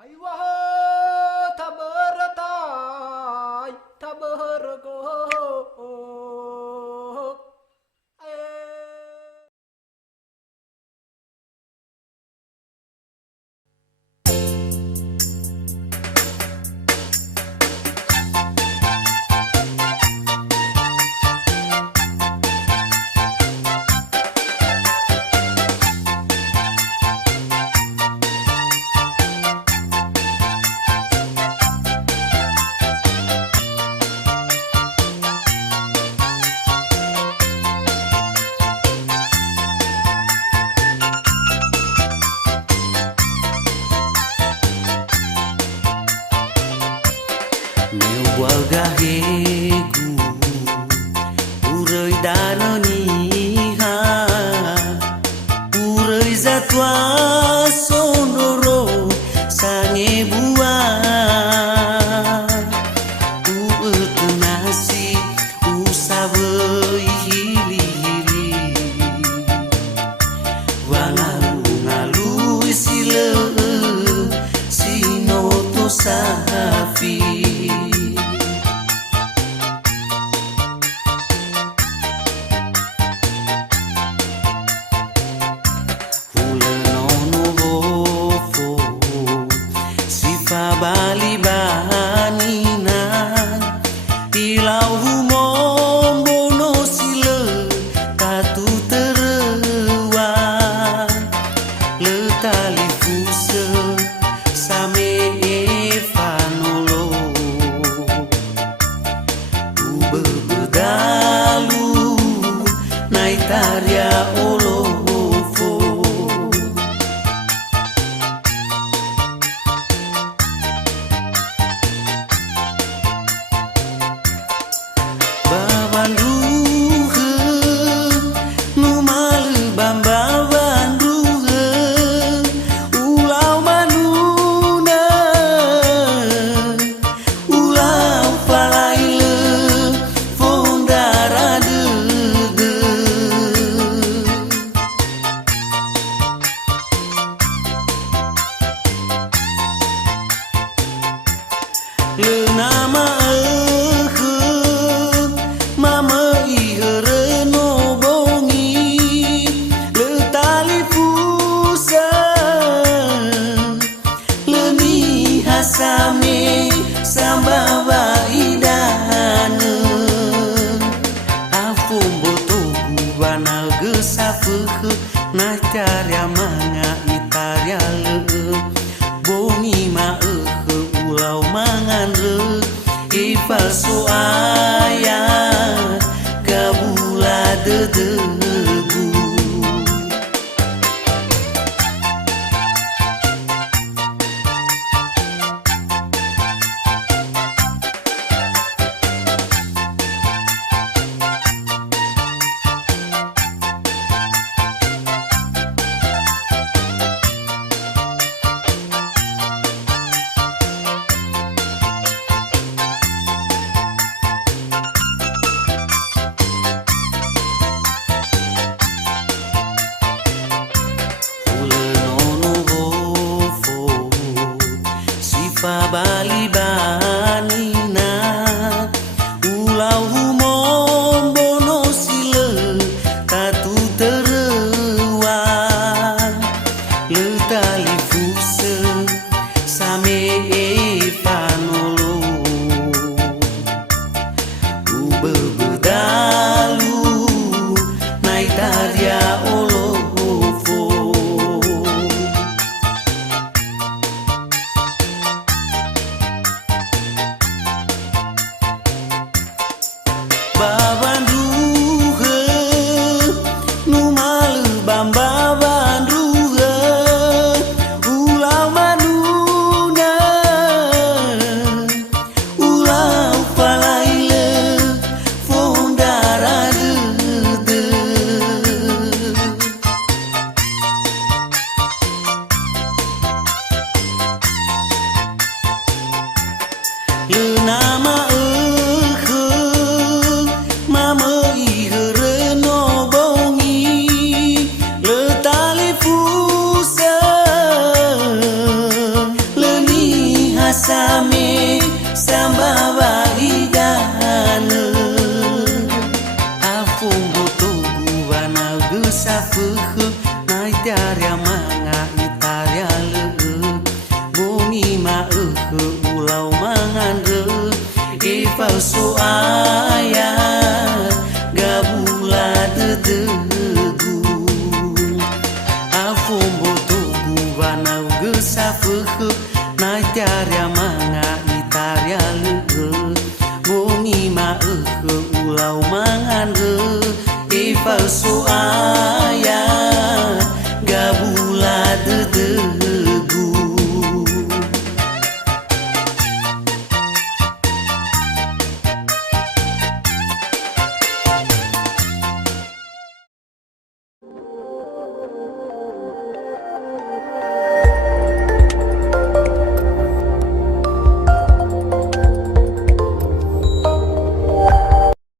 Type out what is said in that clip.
Hay wah tabaratai tabargo Meu guarda-rego, urei danoniha, urei zatua sonoro sange buah, nasi usabei hili-hili, wangalu-ngalu sile sinoto safi. Bali banina ilau humombono sile tatu terewa letali fuse same evanolo ube bedalu naitaria olofo. Le nama mama ihere no bongi le tali fusan le ni hasame sambava idane afum botoku bana gesafuke na carya manga itarya le bongi ma ulau mangan ifal soaya kabula dedegu. Masami sambawa higana Afung butuh guana gesafuh Nai tiarya manga itarya leuk Bumi maeuh ulau mangandre Ifalsu ayat gabula dedegu Afung butuh guana gesafuh Nai tiarya manga itarya leuk Bumi maeuh ulau mangandre Ifalsu ayat